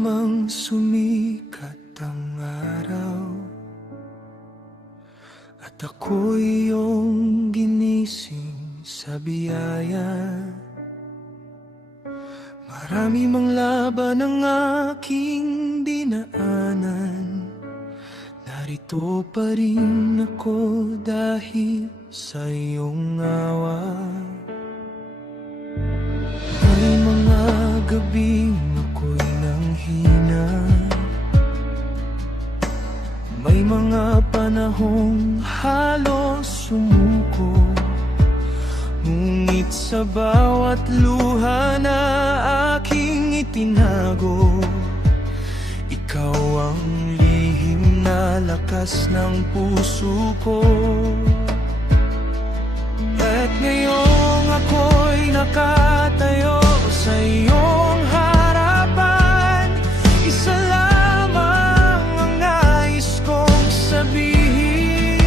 namang sumikat ang araw at ako'y iyong ginising sa biyaya. Marami mang laban ang aking dinaanan, narito pa rin ako dahil sa iyong awa. May mga gabing ako'y nanghina, may mga panahong halos sumuko, ngunit sa bawat luha na aking itinago, ikaw ang lihim na lakas ng puso ko. At ngayong ako'y nakatayo sa iyong harapan, isa lamang ang nais kong sabihin.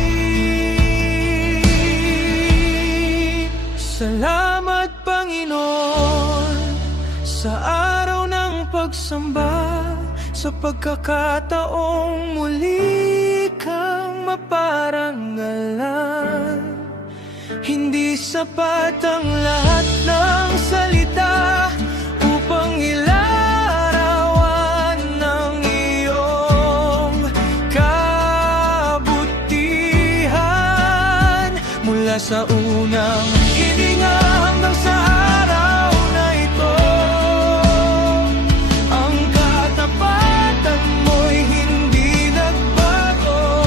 Salamat Panginoon sa araw ng pagsamba, sa pagkakataong muli kang maparangalan. Hindi sapat ang lahat ng salita upang ilarawan ng iyong kabutihan. Mula sa unang hininga hanggang sa araw na ito, ang katapatan mo'y hindi nagbago.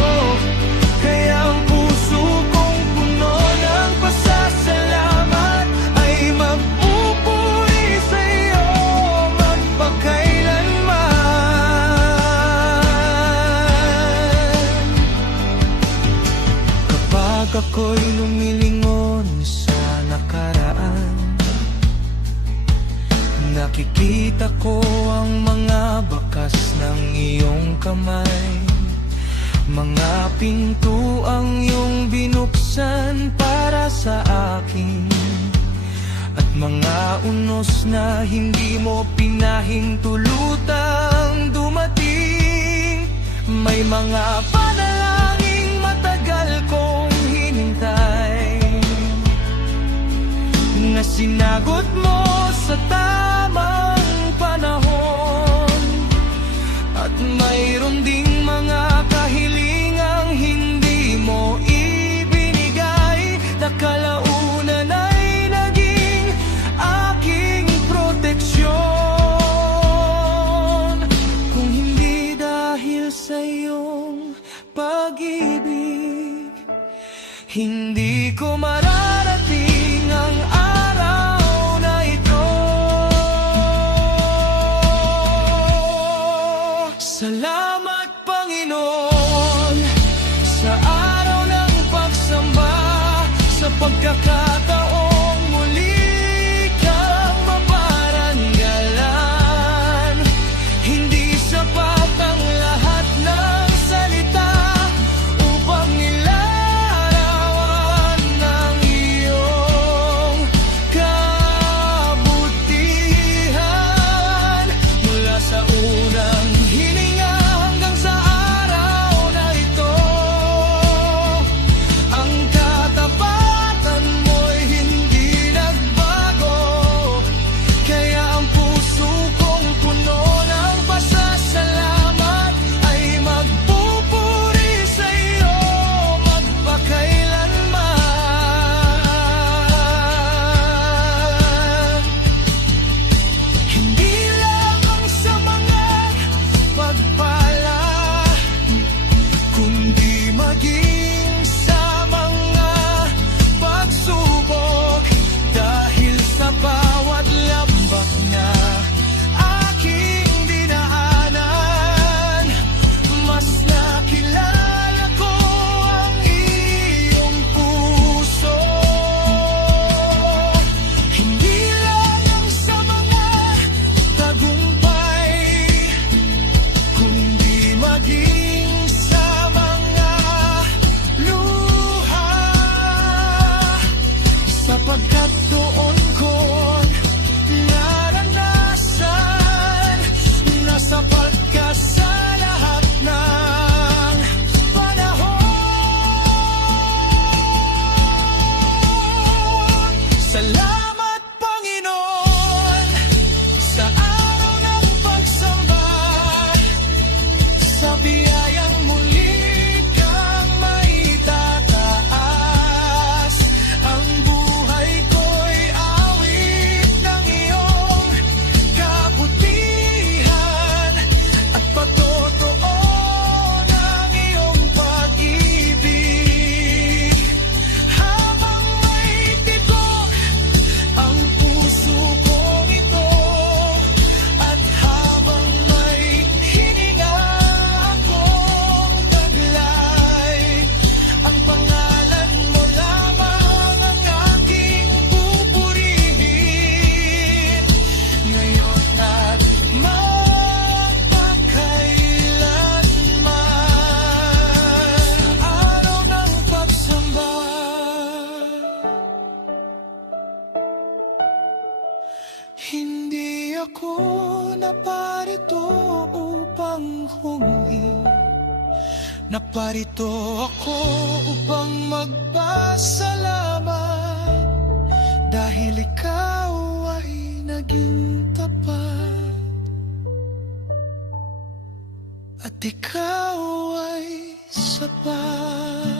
Kaya ang puso kong puno ng pasasalamat ay magpupuri sa iyo magpakailanman. Kapag ako'y lumilingon sa nakaraan, nakikita ko ang mga bakas ng iyong kamay, mga pintuang iyong binuksan para sa akin, at mga unos na hindi mo pinahintulutang dumating. May mga panalangin matagal kong hinintay na sinagot mo sa tamang panahon, at mayroon ding mga kahilingang hindi mo ibinigay na kalaunan ay naging aking proteksyon. Kung hindi dahil sa iyong pag-ibig, hindi ko mararating ang araw na ito. Salamat Panginoon sa araw ng pagsamba, sa pagkakataong muli kang maparangalan. Hindi sapat ang lahat ng salita upang ilarawan ng iyong kabutihan. Mula sa unang hininga hanggang sa araw na ito, ang katapatan mo naparito upang humingi. Naparito ako upang magpasalamat, dahil ikaw ay naging tapat, at ikaw ay sapat.